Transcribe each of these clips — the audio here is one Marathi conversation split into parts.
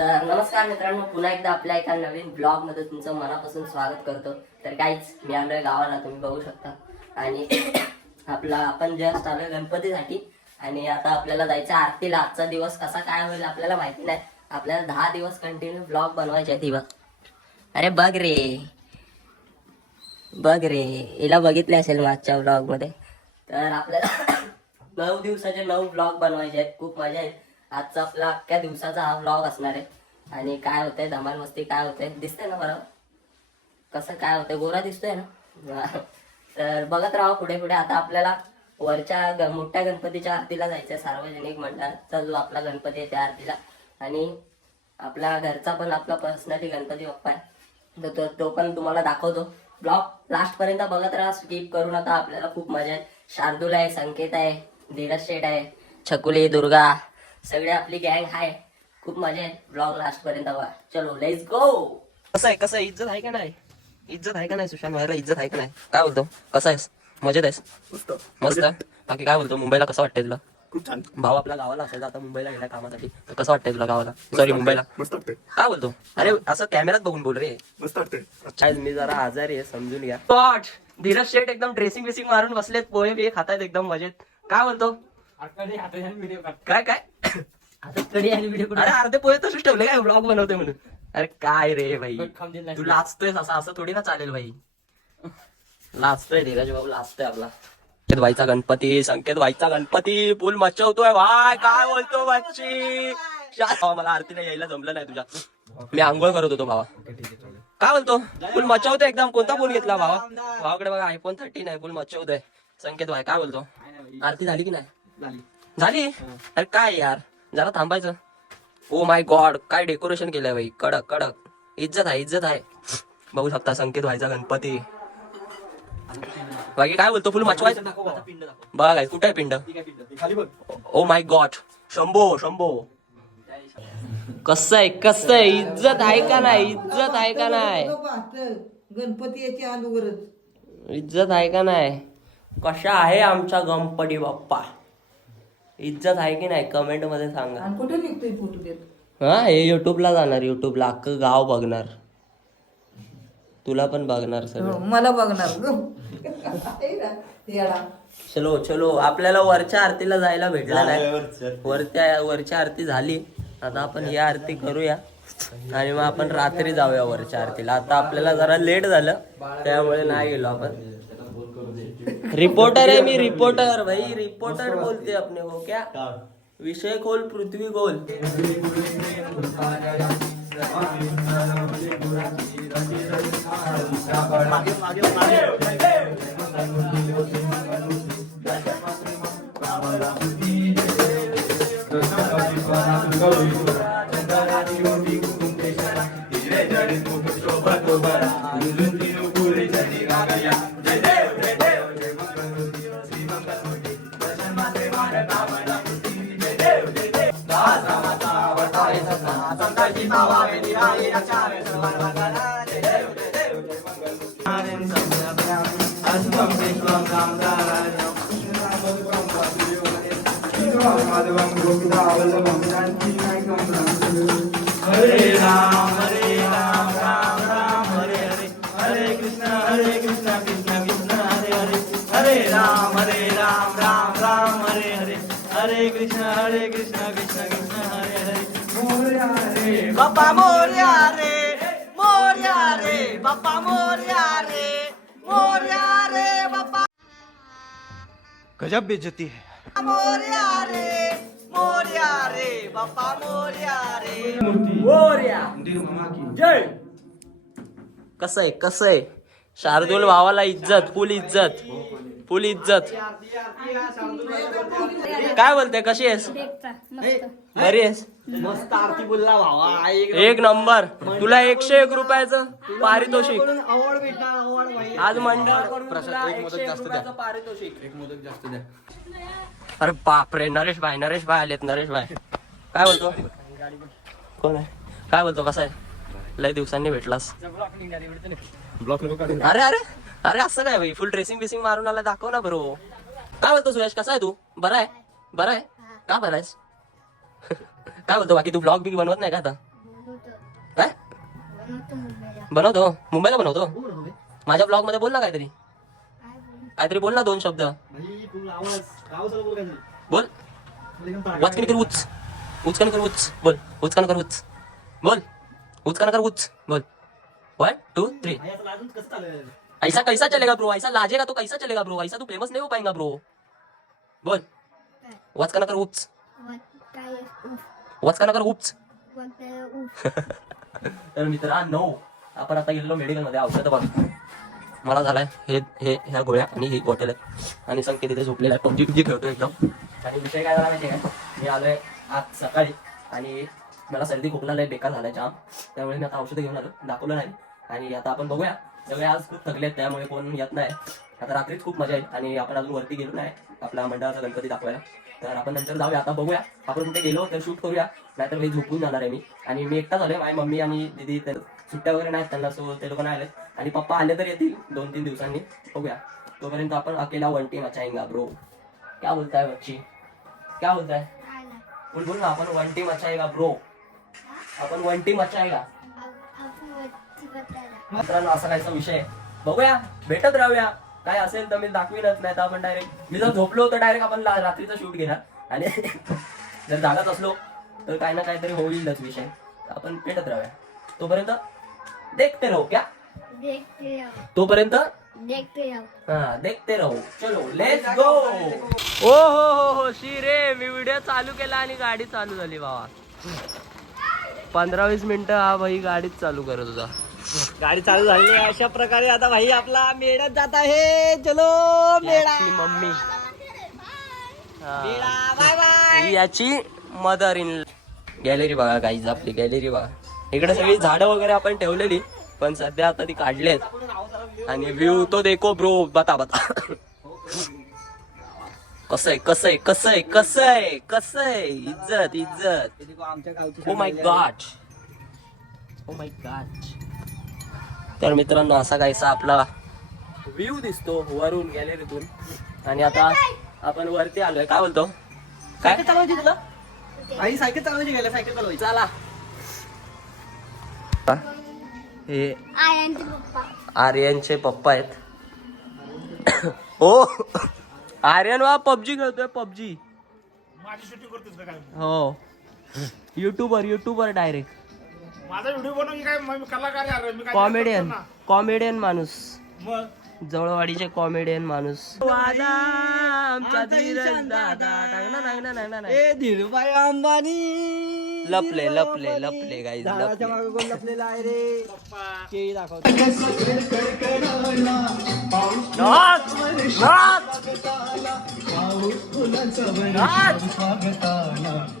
तर नमस्कार मित्रांनो, पुन्हा एकदा आपल्या एका नवीन ब्लॉग मध्ये तुमचं मनापासून स्वागत करतो. तर काहीच मी आलोय गावाला, तुम्ही बघू शकता. आणि आपण जस्ट आलोय गणपतीसाठी. आणि आता आपल्याला जायचं आरतीला. आजचा दिवस कसा काय होईल आपल्याला माहिती नाही. आपल्याला 10 दिवस कंटिन्यू ब्लॉग बनवायचे दिवस. अरे बघ रे हिला बघितले असेल मागच्या ब्लॉग मध्ये. तर आपल्याला 9 दिवसाचे 9 ब्लॉग बनवायचे आहेत. खूप मजा येईल. आजचा आपला अख्ख्या दिवसाचा हा ब्लॉग असणार आहे. आणि काय होतंय, धमाल मस्ती काय होतंय दिसतंय ना बरोबर, कसं काय होतंय, गोरा दिसतोय ना. तर बघत राहा पुढे पुढे. आता आपल्याला वरच्या मोठ्या गणपतीच्या आरतीला जायचंय, सार्वजनिक मंडळाचा जो आपला गणपती आहे त्या आरतीला. आणि आपला घरचा पण आपला पर्सनली गणपती बाप्पा आहे, तर तो पण तुम्हाला दाखवतो. ब्लॉग लास्ट पर्यंत बघत राहा, स्किप करू नका. आपल्याला खूप मजा आहे. शार्दूल आहे, संकेत आहे, धीरज शेठ आहे, छकुली, दुर्गा, सगळे आपली गँग आहे. खूप मजा आहे. ब्लॉग लास्ट पर्यंत बघा. चलो लेट्स गो. कसं आहे इज्जत आहे का नाही? इज्जत आहे का नाही सुशांत भाईला? इज्जत आहे का नाही? काय बोलतो, कसा आहेस? मजेत आहेस? मस्त. बाकी काय बोलतो, मुंबईला कसं वाटतंय तुला? खूप छान. भाऊ आपला गावाला असायचा, आता मुंबईला गेला कामासाठी. तर कसं वाटतंय तुला गावाला? सॉरी, मुंबईला. मस्त वाटते. काय बोलतो? अरे असं कॅमेरात बघून बोल रे. मस्त वाटते. आज मी जरा आजारी आहे, समजून घ्या. पॉट धीरज शेठ एकदम ड्रेसिंग वेसिंग मारून बसलेत, पोहे बिहे खातायत एकदम मजेत. काय बोलतो? काय काय अरे अर्धे पोहे तसंच ठेवले काय ब्लॉग बनवते म्हणून? अरे काय रे भाई, तू लाचतोय असं थोडी ना चालेल भाई. लाचतोय धीरज भाऊ, लाचतोय आपला. व्हायचा गणपती, संकेत व्हायचा गणपती, फुल मच्छवतोय भाई. काय बोलतो बच्ची? मला आरतीला यायला जमलं नाही तुझ्या, मी आंघोळ करत होतो भावा. काय बोलतो, फुल मच्छवतोय एकदम. कोणता फोन घेतला भावा? भावाकडे बघा आयफोन 13 आहे, फुल मच्छवतोय संकेत भाई. काय बोलतो, आरती झाली की नाही? झाली. अरे काय यार, जरा थांबायचं. ओ माय गॉड, काय डेकोरेशन केलंय भाई, कडक कडक. इज्जत आहे. बघू शकता संकेत व्हायचा गणपती. बाकी काय बोलतो, फुल मचवायचं. बघा कुठे आहे पिंड? ओ माय गॉड, शंभो. कसं आहे, इज्जत आहे का नाही? गणपती याची अनुगरज इज्जत आहे का नाही? कशा आहे आमचा गणपती बाप्पा? इज्जत आहे की नाही? कमेंट मध्ये सांगा. आणि कुठे निघतोय फोटो देत? हा, हे युट्यूबला जाणार. युट्यूबला अख्खं गाव बघणार, तुला पण बघणार सगळं. मला बघणार चलो आपल्याला वरच्या आरतीला जायला भेटलं नाही. वरच्या आरती झाली. आता आपण ही आरती करूया आणि मग आपण रात्री जाऊया वरच्या आरतीला. आता आपल्याला जरा लेट झालं त्यामुळे नाही गेलो आपण. रिपोर्टर आहे मी, रिपोर्टर भाई, रिपोर्टर बोलते अपने को क्या. विषय खोल, पृथ्वी गोल. हरे राम राम राम हरे हरे, हरे कृष्ण कृष्ण कृष्ण हरे हरे, हरे राम राम राम हरे हरे, हरे कृष्ण कृष्ण कृष्ण हरे हरे. मोरया रे बाप्पा, मोरया रे, बाप्पा मोरया रे बाप्पा. गजब बेइज्जती है. मोरया रे बाप्पा, मोरया जय. कसं आहे शार्दूल भावाला इज्जत, फुल इज्जत. काय बोलते, कशी आहेस? बरी आहेस? मस्त आरती बोलला भावा, एक नंबर. तुला 101 रुपयाचं पारितोषिक अवॉर्ड भेटणार. अवॉर्ड भाई आज मंडळ पारितोषिक. अरे बापरे, नरेश भाई आलेत. नरेश भाई काय बोलतो? कोण आहे? काय बोलतो, कसा आहे? लय दिवसांनी भेटलास. अरे असं काय भाई, फुल ड्रेसिंग बिसिंग मारून आला, दाखव ना बरो. काय बोलतो सुयश, कसा आहे तू? बरा आहे का? बरा आहेस? काय बोलतो बाकी? तू ब्लॉग बिग बनवत नाही का आता? काय बनवतो? मुंबईला बनवतो. माझ्या ब्लॉग मध्ये बोल ना काहीतरी. काहीतरी बोल ना 2 शब्द. बोल. वाचकन कर उच. उचकन कर उच. बोल. उचकन कर उच. बोल. उचकन कर उच. बोल. 1 2 3. ऐसा कैसा चलेगा ब्रो? ऐसा लाजेगा तो कैसा चलेगा ब्रो? ऐसा तू फेमस नहीं हो पाएगा ब्रो. बोल. वाचकन कर उच. वाचकन कर उच. तर मित्रांनो आपण आता गेलेलो मेडिकल मध्ये औषधं बघ. मला झालाय ह्या गोळ्या आणि ही बॉटल आहे आणि संकेत इथे झोपलेला आहे. पबजी खेळतो एकदम. आणि विषय काय झाला माहिती काय, मी आलोय आज सकाळी आणि मला सर्दी खोकला लय बेकार झालाय जाम. त्यामुळे मी आता औषधं घेऊन आलो, दाखवलं नाही. आणि आता आपण बघूया. सगळे आज खूप थकलेत त्यामुळे कोण येत नाही. आता रात्रीच खूप मजा येईल आणि आपण अजून वरती गेलो नाही आपला मंडळाचा गणपती दाखवायला. तर आपण नंतर जाऊया. आता बघूया आपण कुठे गेलो तर शूट करूया, नाहीतर मी झोपून जाणार आहे मी. आणि मी एकटाच आलोय. माझी मम्मी आणि दीदी तर सुट्ट्या वगैरे नाहीत त्यांना, सो ते लोक नाही आले. आणि पप्पा आले तर येतील 2-3 दिवसांनी. बघूया. तोपर्यंत आपण अकेला 1 टीम मचाएंगा ब्रो. क्या बोलताय बच्ची? क्या बोलताय? बोल ना. आपण 1 टीम मचाएगा ब्रो. आपण 1 टीम मचाएगा. मित्रांनो असा काहीचा विषय आहे. बघूया, भेटत राहूया. काय असेल तर मी दाखवीनच, नाही तर आपण डायरेक्ट मी जर झोपलो तर डायरेक्ट आपण रात्रीचा शूट घेणार. आणि जर जागाच असलो तर काही ना काहीतरी होईलच विषय. आपण भेटत राहूया. तोपर्यंत देखते रहो. क्या तोपर्यंत देखते रहो. चलो लेट्स गो. ओ हो शिरे, मी व्हिडिओ चालू केला आणि गाडी चालू झाली बाबा. 15-20 मिनिटं हा भाई गाडीच चालू करत होता. गाडी चालू झाली. अशा प्रकारे आता भाई आपला मेळ्यात जात आहे. चलो मेळा. Mummy bye bye. याची मदर इन. गॅलरी बघा गाईज, आपली गॅलरी बघा. इकडे सगळी झाडं वगैरे आपण ठेवलेली, पण सध्या आता ती काढलेत. आणि व्ह्यू तो देखो ब्रो. बता कसं आहे. इज्जत. ओ माय गॉड. तर मित्रांनो असा काहीसा आपला व्ह्यू दिसतो वरून गॅलरीतून. आणि आता आपण वरती आलोय. काय बोलतो? काय चालवायची तुला? आई सायकल चालवायची गेल्या, सायकल चालवायची. चला. हे आर्यनचे पप्पा आहेत. हो आर्यन वा पबजी खेळतोय. पबजी माझी शूटिंग करतोस का काय? हो. YouTuber direct. माझा व्हिडिओ बनव की काय? मी कलाकार आहे यार. मी काय कॉमेडियन माणूस. मग जवळवाडीचे कॉमेडियन माणूस. आमचा धीरज दादा. ए धीरूभाई अंबानी लपले गाईज. झाडाच्या मागे कोण लपलेला आहे रे? केळी दाखवतो.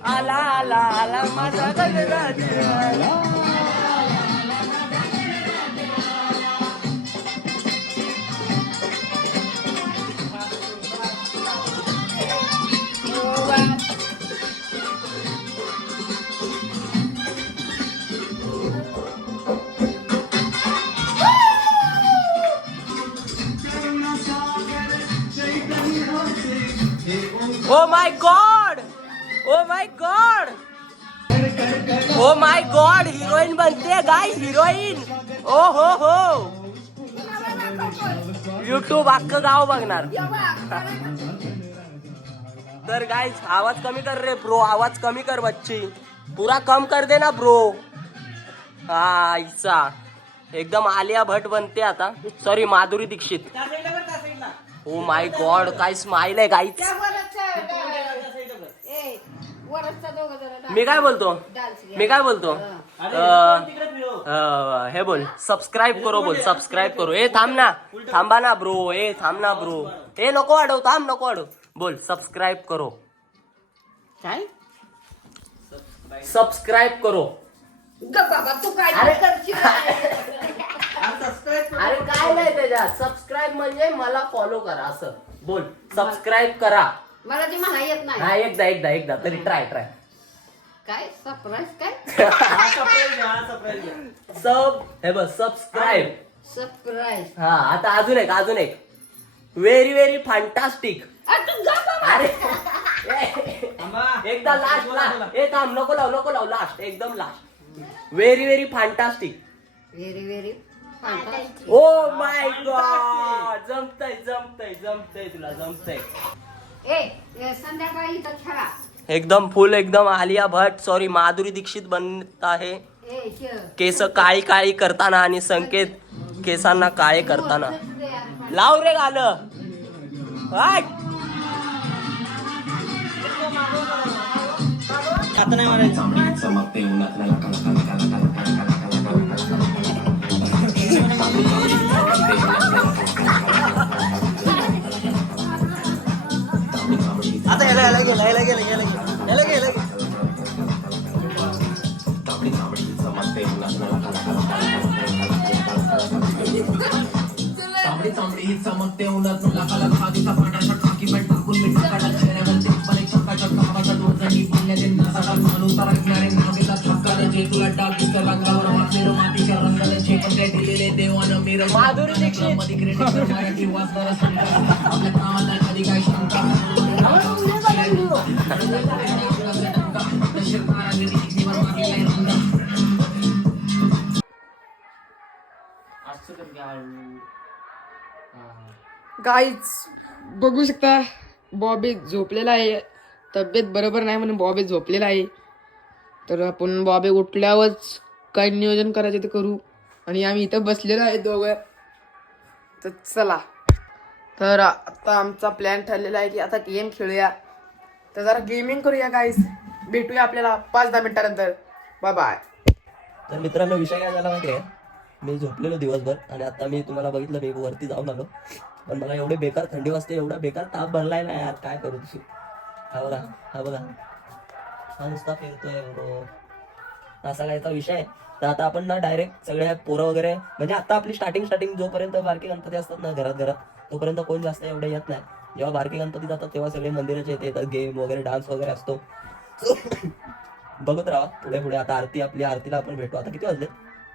आला माझा गणराज आला. Oh my God! हिरोईन बनते गाईस, हिरोईन. ओ हो युट्यूब अख्खं गाव बघणार. तर गाईस आवाज कमी कर रे ब्रो. आवाज कमी कर बच्ची. पूरा कम कर दे ना ब्रो. हा इच्छा एकदम आलिया भट बनते आता. Sorry Madhuri Dixit. Oh my god काय स्माइल आहे गाईस. मी काय बोलतो हे बोल. सबस्क्राईब करो बोल. सबस्क्राईब करो. ए थांबा ना ब्रो. थांब ना ब्रो. नको वाढव. बोल सबस्क्राईब करो. काय सबस्क्राईब करो. बाबा तू काय करशील? अरे काय नाही त्याच्यात. सबस्क्राईब म्हणजे मला फॉलो करा असं बोल. सबस्क्राईब करा. मला ते म्हणा येत नाही. हा एकदा तरी ट्राय. काय सरप्राईज? काय हे बघ सबस्क्राईब. सरप्राईज? हा आता अजून एक व्हेरी व्हेरी फॅन्टास्टिक. अरे एकदा लास्ट. थांब नको लाव लास्ट. एकदम last. Very very fantastic. Very very oh my god. जमतय तुला जमतय. ए संध्याकाळी इथं खेळा. एकदम फुल एकदम आलिया भट्ट सॉरी माधुरी दीक्षित बनत आहे केस काळी काळी करताना आणि संकेत केसांना काळे करताना. लाव रे गाणं. आता नाही मारायचं. आता याला गेला. चांबडी चमकते उन्हात लाखाला खादीचा पाण्याचा टाकी पण टाकून मिठा काढा चेहऱ्यावरती पण एक चक्काच्या कामाच्या डोळ्यांनी पाण्याचे नासाला घालून तरंगणारे नावेला छक्काला जे तुला टाकीच रंगावर वाटले मातीच्या रंगाला जे पण काय दिलेले देवानं मेर माधुरी दीक्षित मध्ये क्रेडिट मराठी वाचणारा संघ आपल्या कामाला कधी काय शंका गाईच बघू शकता बॉबी झोपलेला आहे. तब्येत बरोबर नाही म्हणून बॉबी झोपलेला आहे. तर आपण बॉबी उठल्यावरच काय नियोजन करायचं ते करू. आणि आम्ही इथं बसलेलो आहे दोघं. तर चला. तर आता आमचा प्लॅन ठरलेला आहे की आता गेम खेळूया. तर जरा गेमिंग करूया गाईस. भेटूया आपल्याला 5-10 मिनिटानंतर. Bye bye. तर मित्रांनो विषय काय झाला माहिती आहे. मी झोपलेलो दिवसभर आणि आता मी तुम्हाला बघितलं मी वरती जाऊन आलो. पण मला एवढे बेकार थंडी वाजते एवढा बेकार ताप भरलाय ना यार काय करू. हा बघा हा नुसता फिरतोय बरोबर असा कायचा विषय आहे. तर आता आपण ना डायरेक्ट सगळ्या पोरं वगैरे म्हणजे आता आपली स्टार्टिंग जोपर्यंत बारकी गणपती असतात ना घरात तोपर्यंत कोण जास्त एवढे येत नाही. जेव्हा बारकी गणपती जातात तेव्हा सगळे मंदिराचे येतात गेम वगैरे डान्स वगैरे असतो. बघत राहा पुढे आता आरतीला आपण भेटू. आता किती वाजले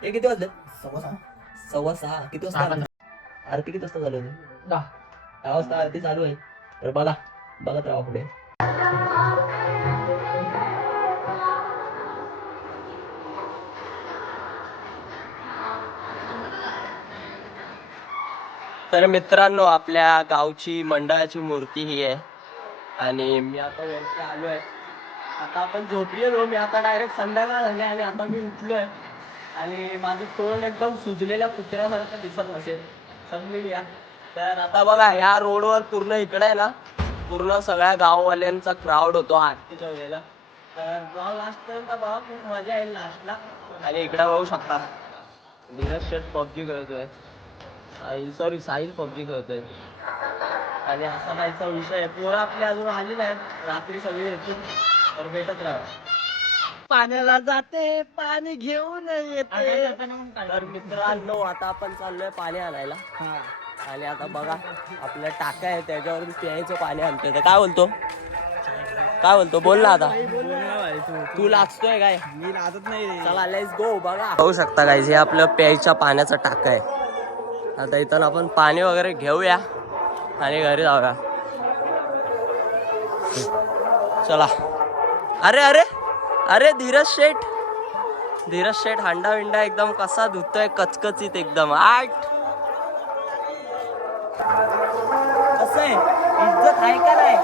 हे किती वाजले 6:15 किती वाजता आरती किती वाजता चालू आहे 10 वाजता आरती चालू आहे. तर बघत राहा पुढे. तर मित्रांनो आपल्या गावची मंडळाची मूर्ती ही आहे आणि मी आता वरती आलो आहे. आता आपण झोपलेलो मी आता डायरेक्ट संध्याकाळ झाली आणि आता मी उठलोय आणि माझं तोंड एकदम सुजलेल्या कुत्र्यासारखं दिसत असेल समजली या. तर आता बघा ह्या रोडवर पूर्ण इकडे आहे ना पूर्ण सगळ्या गाववाल्यांचा क्राऊड होतो आरतीच्या वेळेला. तर लास्टपर्यंत बघा खूप मजा येईल लास्टला. आणि इकडे बघू शकता धीरज शेठ पबजी खेळतोय. साहिल पबजी खेळतोय आणि असा काहीचा विषय आहे. पोरं आपली अजून आली नाहीत रात्री सगळी येतील तर भेटत राहा. पाण्याला जाते पाणी घेऊन येते. तर मित्रांनो आता आपण चाललोय पाणी आणायला आणि आता बघा आपल्या टाक्या आहे त्याच्यावरून प्यायचं पाणी आणतोय. तर काय बोलतो बोल ना आता. तू लाचतोय काय. मी लाजत नाही. चला लेट्स गो. बघू शकता काय हे आपलं प्यायच्या पाण्याचा टाका आहे. आता इथं आपण पाणी वगैरे घेऊया आणि घरी जाऊया. चला. अरे धीरज शेठ हांडा विंडा एकदम कसा धुतोय कचकचीत एकदम. कसं आहे इज्जत आहे का नाही.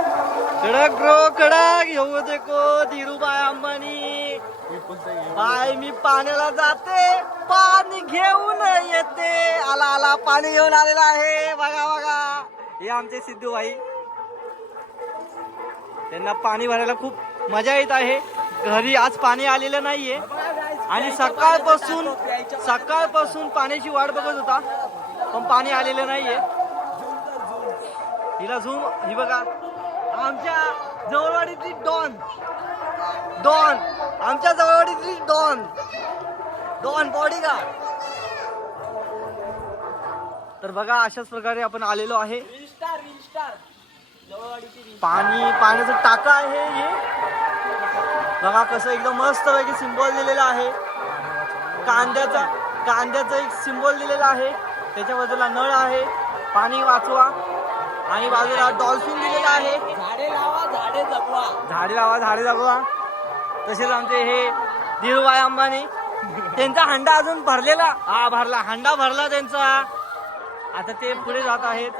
कडक येऊ देखो धीरूभाई अंबानी. बाय मी पाण्याला जाते पाणी घेऊन येते. आला पाणी घेऊन आलेला आहे. बघा हे आमचे सिद्धू भाई. त्यांना पाणी भरायला खूप मजा येत आहे. घरी आज पाणी आलेलं नाहीये आणि सकाळपासून पाण्याची वाट बघत होता पण पाणी आलेलं नाहीये. हिला झूम ही बघा आमच्या जवळवाडीतली डॉन आमच्या जवळवाडीतली डॉन बॉडीगार्ड. तर बघा अशाच प्रकारे आपण आलेलो आहे. पाण्याचं टाका आहे हे बघा कसं एकदम मस्त पैकी सिम्बॉल दिलेला आहे. कांद्याचा एक सिम्बॉल दिलेला आहे. त्याच्या बाजूला नळ आहे पाणी वाचवा आणि बाजूला डॉल्फिन दिलेला आहे. झाडे लावा झाडे जगवा. तसेच आमचे हे धीरूभाई अंबानी त्यांचा हंडा अजून भरलेला भरला हंडा भरला त्यांचा. आता ते पुढे जात आहेत.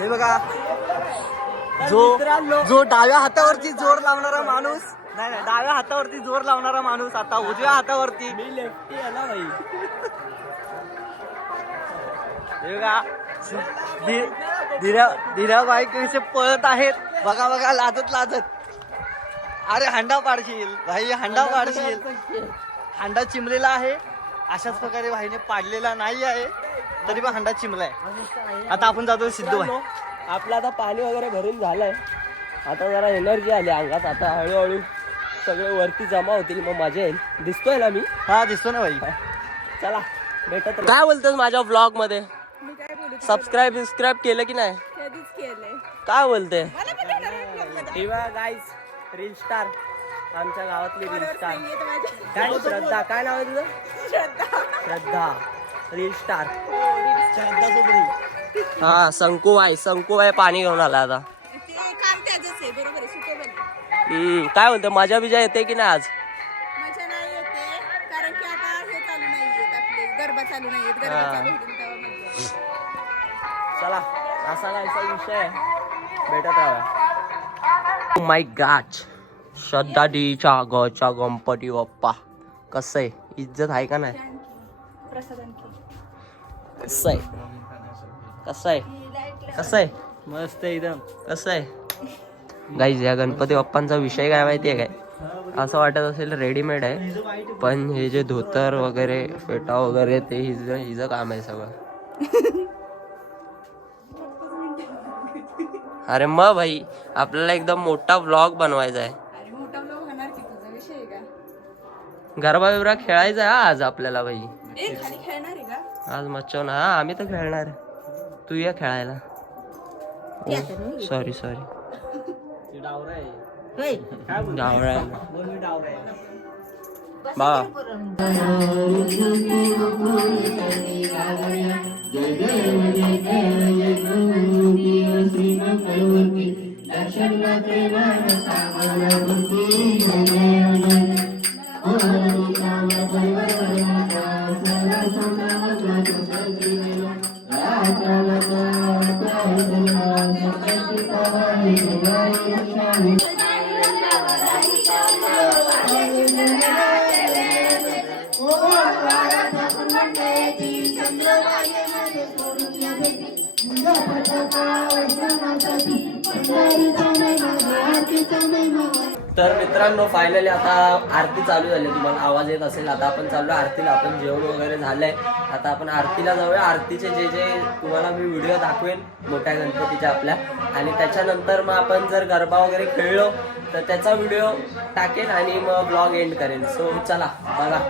हे बघा जो डाव्या हातावरती जोर लावणारा माणूस नाही डाव्या हातावरती जोर लावणारा माणूस आता उजव्या हातावरती मी लेफ्टी आहे ना भाई. हे बघा धीरा बाई कसे पळत आहेत बघा बघा लाजत लाजत. अरे हंडा पाडशील भाई हंडा पाडशील. हंडा चिमलेला आहे अशाच प्रकारे भाईने पाडलेला नाही आहे तरी पण हंडा चिमलाय. आता आपण जातो सिद्धू भाई. आपलं आता पाणी वगैरे भरून झालंय. आता जरा एनर्जी आली अंगात. आता हळूहळू सगळे वरती जमा होतील मग मजा येईल. दिसतोय ना मी? हा दिसतो ना भाई. चला भेटत. काय बोलतोस माझ्या व्लॉग मध्ये? सबस्क्राईब केलं की नाही? काय बोलते? गाईज रील स्टार आमच्या गावातली रील स्टार काय श्रद्धा काय नाव आहे तुझं? श्रद्धा रील स्टार. हा संकुबाई पाणी घेऊन आला आता. काय बोलतो मजा बिजा येते की नाही आज? मजा नाही येते कारण की आता हे चालू नाहीयेत आपले गरबा चालू नाहीयेत. गरबा चालू होतील तेव्हा मजा. चला असा कायचा विषय आहे. भेटत राहा. माय गॉड श्रद्धा डीच्या गच्या गणपती बाप्पा कसं आहे? इज्जत आहे का नाही? कसं आहे कसं आहे कसं आहे? मस्त एकदम. कसं आहे गाईज? या गणपती बाप्पांचा विषय काय माहितीये काय? असं वाटत असेल रेडीमेड आहे पण हे जे धोतर वगैरे फेटा वगैरे ते हिचं काम आहे सगळं. अरे मग भाई आपल्याला एकदम मोठा व्लॉग बनवायचा आहे. मोठा ब्लॉग होणार की तुझा विषय आहे का? गरबा बिरबा खेळायचा आहे आज आपल्याला भाई. खाली खेळणार आहे का आज मच्छो ना. हा आम्ही तर खेळणार. तू ये खेळायला. सॉरी डावरा बा तर मित्रांनो फायनली आता आरती चालू झाली. तुम्हाला आवाज येत असेल. आता आपण चाललो आरतीला. आपण जेवण वगैरे झालंय. आता आपण आरतीला जाऊया. आरतीचे जे जे तुम्हाला मी व्हिडिओ दाखवेन मोठ्या गणपतीच्या आपल्या आणि त्याच्यानंतर मग आपण जर गरबा वगैरे खेळलो तर त्याचा व्हिडिओ टाकेन आणि मग ब्लॉग एंड करेन. सो चला बघा.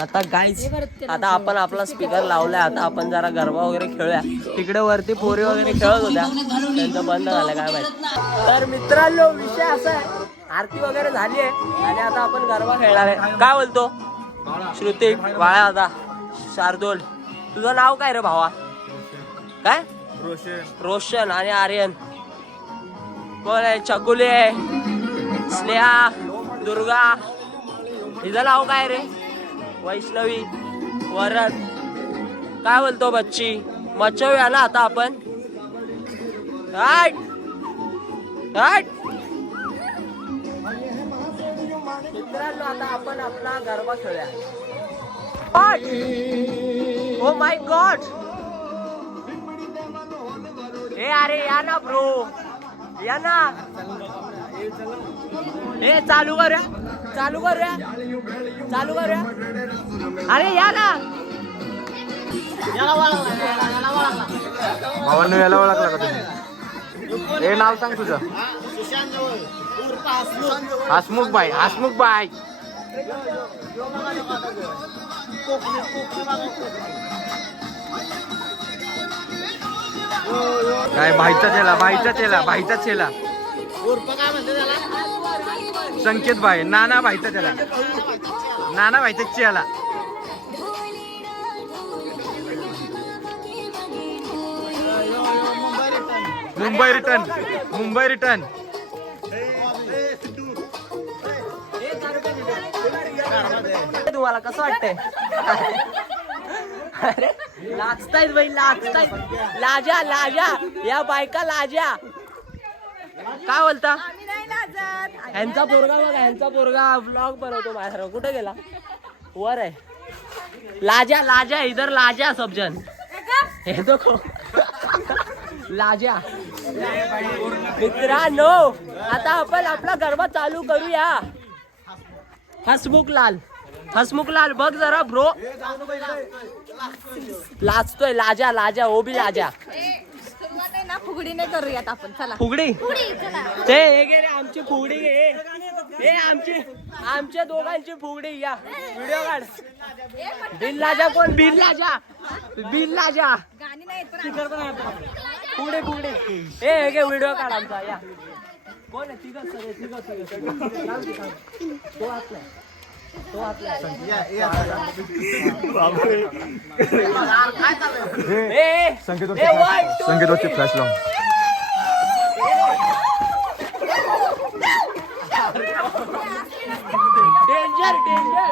आता गाईज आता आपण आपला स्पीकर लावलाय. आता आपण जरा गरबा वगैरे खेळूया. तिकडे वरती पोरी वगैरे खेळत होत्या त्यांचं बंद झालं काय माहिती. तर मित्रांनो विषय असा आहे आरती वगैरे झाली आहे आणि आता आपण गरबा खेळणार आहे. काय बोलतो श्रुतिक वाळा? आता शार्दूल तुझं नाव काय रे भावा? काय? रोशन आणि आर्यन. कोण आहे? चकुली आहे, स्नेहा, दुर्गा. हिचं नाव काय रे? वैष्णवी, वरण. काय बोलतो बच्ची? मचवूया ना आता आपण. मित्रांनो आता आपण आपला गरबा खेळूया. ओ माय गॉड ए अरे या ना ब्रो, या ना. ए चालू करूया, चालू करूया, चालू करूया. अरे या ना. भावांनो याला ओळखला का तुम्ही? हे नाव सांग तुझं. हसमुख बाई, हसमुख बाई. काय भाईचा चेला, भाईचा चेला, भाईचा चेला. संकेत भाई, नाना भाईचा चेला, नाना भाईचा चेला. Mumbai return, Mumbai return. तुम्हाला कसं वाटतंय? अरे लाजतायत बाई, लाजतायत. लाजा लाजा, या बायका लाजा. काय बोलता? आम्ही नाही लाजत. ह्यांचा पोरगा बघा, ह्यांचा पोरगा व्लॉग बनवतो माझ्या. कुठे गेला? वर आहे. लाजा लाजा, इधर लाजा सब जन. हे देखो लाजा. मित्रांनो आता आपण आपला गरबा चालू करूया. हसमुख लाल, हसमुख लाल बघ जरा ब्रो. लाजतोय. लाजा लाजा, ओ बी लाजा. सुरुवात आहे ना फुगडीने करूयात आपण. चला फुगडी चला. ते हे गे रे आमची फुगडी घे. हे आमच्या दोघांची फुगडी. या व्हिडिओ काढ. बिल लाजा कोण? बिल लाजा, बिल लाजा. गाणी नाही पण फुगडी फुगडी. हे घे व्हिडिओ काढ आमचा. या कोण आहे? तिघ सगळे, तिघ तिघ. तो असलाय, तो असलाय. संकेतवरती फ्लॅश लावून. Danger danger.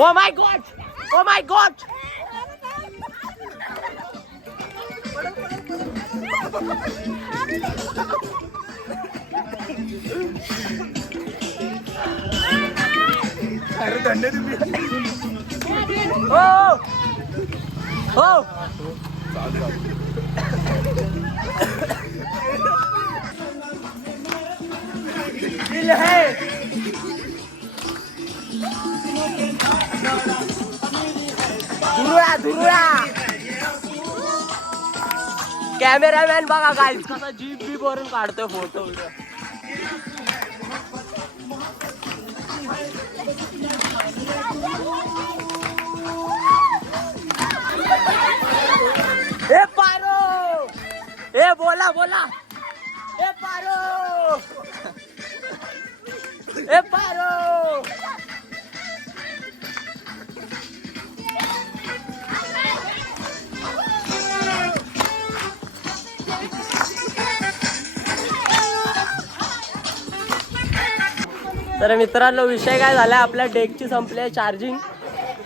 Oh my god! Oh my god! Oh! Oh! दिल है. धुरुया धुरुया. कॅमेरामॅन बघा गाईज कसा जीप बीप वरून काढतोय फोटो. ए पारो, ए बोला बोला. ए पारो, ए पारो. तर मित्रांनो विषय काय झालाय, आपल्या डेकची संपली चार्जिंग.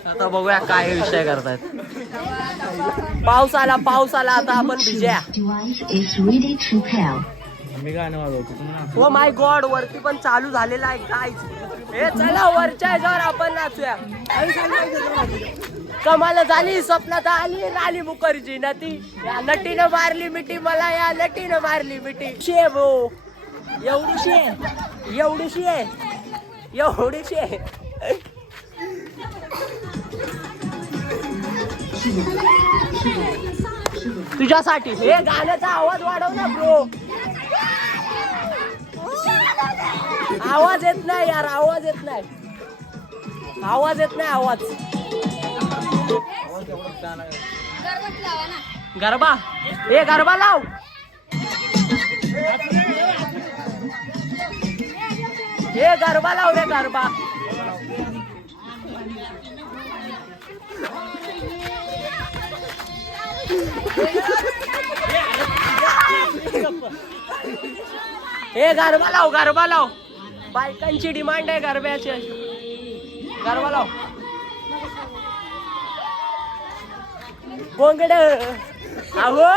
आता बघूया काय विषय करतायत. पाऊस आला, पाऊस आला. आता आपण भिजूया. ओ माय गॉड, वरती पण चालू झालेला आहे गाईज. हे चला वरच्या ह्याच्यावर आपण नाचूया. कमाल झाली, स्वप्नात आली राणी मुखर्जी नटी. या नटीनं मारली मिठी मला, या नटीनं मारली मिठी. शे भो, एवढीशी आहे, एवढीशी आहे, एवढीशी आहे. तुझ्यासाठी. हे गाण्याचा आवाज वाढव ना ब्रो. आवाज येत नाही यार, आवाज येत नाही, आवाज येत नाही. आवाज गरबा. हे गरबा लाव. हे गरबा लाव रे, गरबा. हे गरबा लाव, गरबा लाव. बायकांची डिमांड आहे गरब्याची. गरबा लाव. बोंगड अहो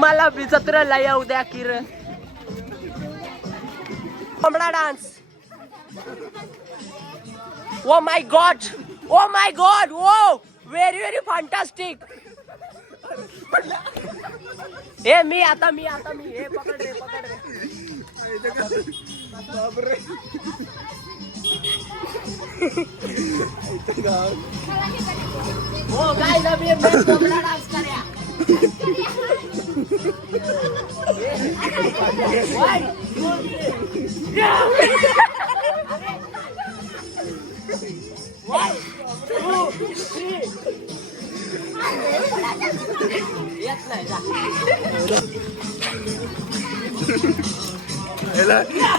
मला बी जत्रेला येऊ द्या किर. कोंबडा dance. Oh my god, oh my god, oh very very fantastic. ए मी आता हे पकड रे. ओ काय नवीन कोंबडा डान्स करूया.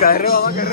काय रे बाबा कर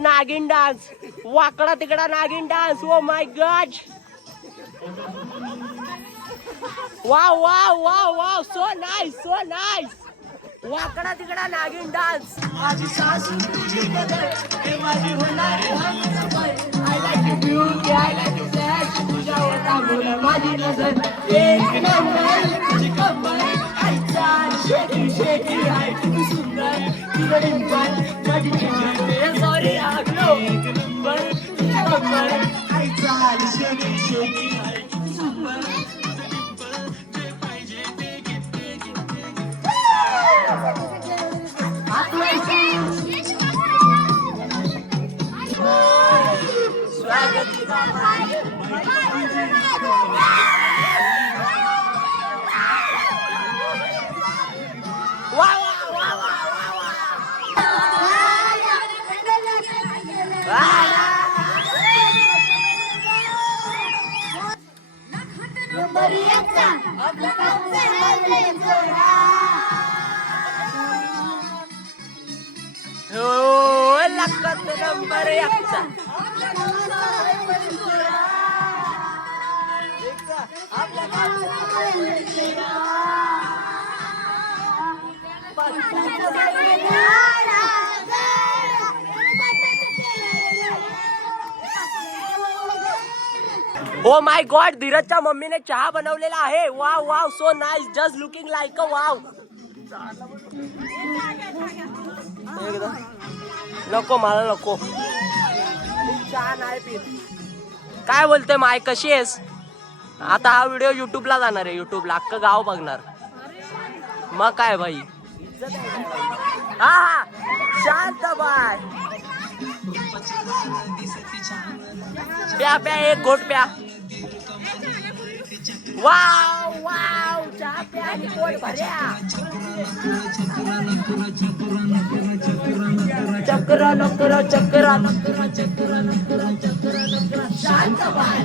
नागिन डान्स वाकडा तिकडा नागिन dance. Oh my god. Wow so nice वाकडा तिकडा नागिन डान्स. माझी सासू तुझी कदर हे माझी होणारी I like you beauty I like you flash तुझ्यावर टाकून माझी नजर. एक नंबर तुझी कंबर आई चाल शेकी आहे किती सुंदर तुझं डिंपल माझी चिंगल सॉरी आगलो. एक नंबर तुझी कंबर आई चाल शेकी आहे किती सुंदर. Number एकचा O my God. धीरजच्या मम्मीने चहा बनवलेला आहे. Wow so nice just looking like a wow. नको मला नको चहा नाही पीत. काय बोलते माय कशी आहेस. आता हा व्हिडिओ युट्यूबला जाणार आहे. युट्यूबला अख्खं गाव बघणार. मग काय भाई. हा शांत बाय. प्या एक घोट प्या. वाव चहा प्या आणि पोट भऱ्या. चक्र नकर शांत बाय.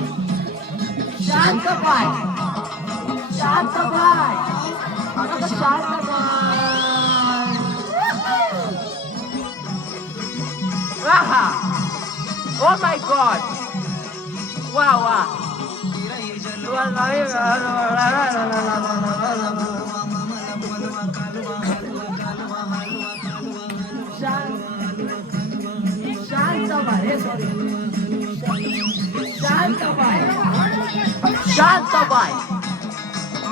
O my God. वा शांत बाय सॉरी शांताबाई शांताबाई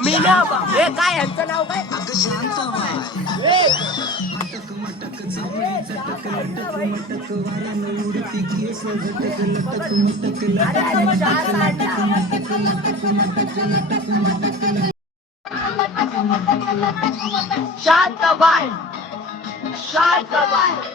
मीनाबाई हे काय यांचं नाव काय शांताबाई शांताबाई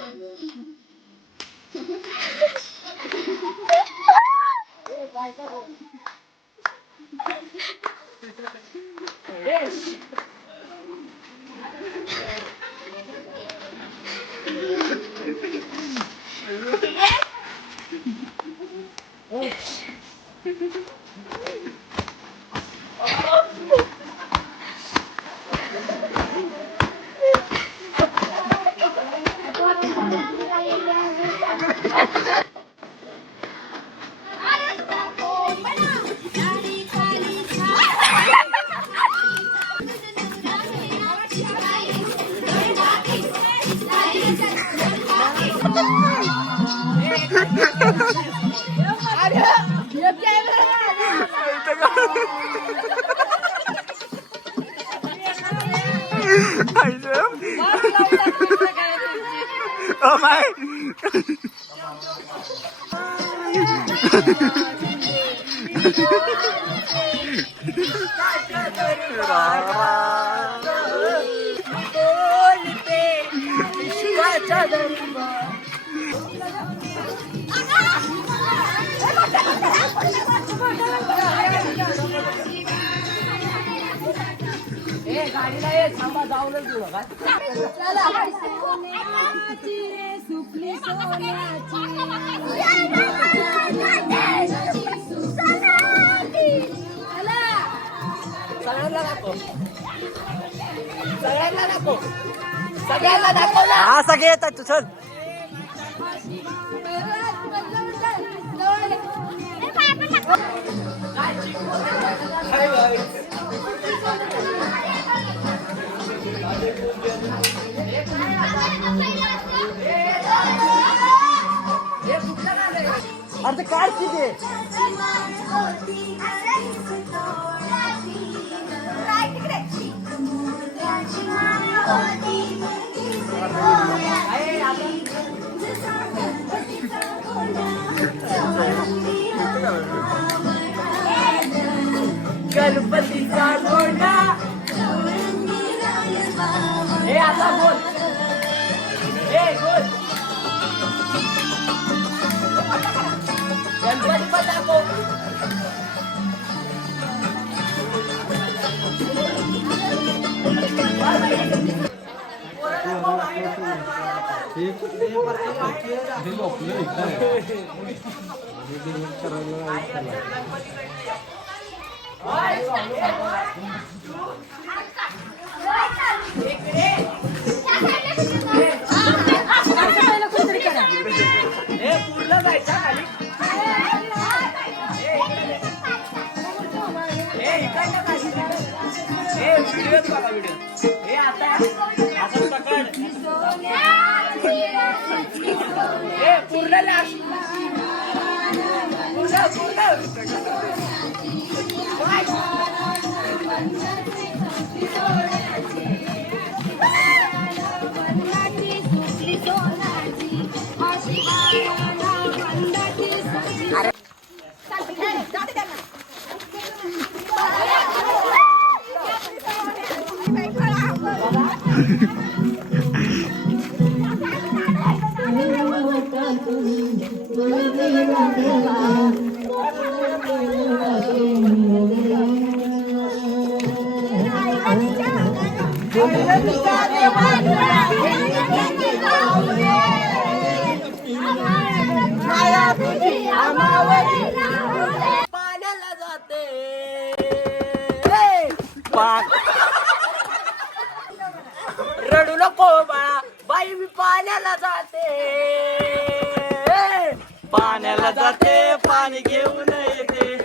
Oh my! गाडीला ये थांबा जाऊनच देऊ नका सगळ्यांना दाखव सगळ्यांना दाखव सगळ्यांना दाखव ना हा सगळे येतात तू चल अरे काय तिथे गणपतीचा गोंडा हे आता बोल हे बोल गणपती पण दाखव पूर्ण जायचा खाली व्हिडिओ बघा व्हिडिओ हे आता असं पकड हे पूर्ण लास्ट पाण्याला जाते रडू नको बाळा बाई मी पाण्याला जाते पाण्याला जाते पाणी घेऊन येते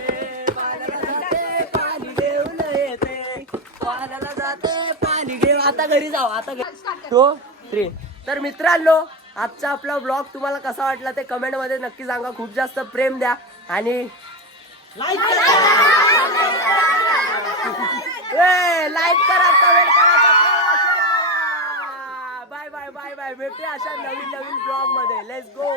पाणी घेऊन येते पाण्याला जाते पाणी घेऊन आता घरी जाऊ आता 2, 3 तर मित्रांनो आजचा आपला ब्लॉग तुम्हाला कसा वाटला ते कमेंट मध्ये नक्की सांगा. खूप जास्त प्रेम द्या आणि लाईक करा, कमेंट करा, बाय बाय बाय बाय. भेटूया अशा नवीन ब्लॉग मध्ये. Let's go.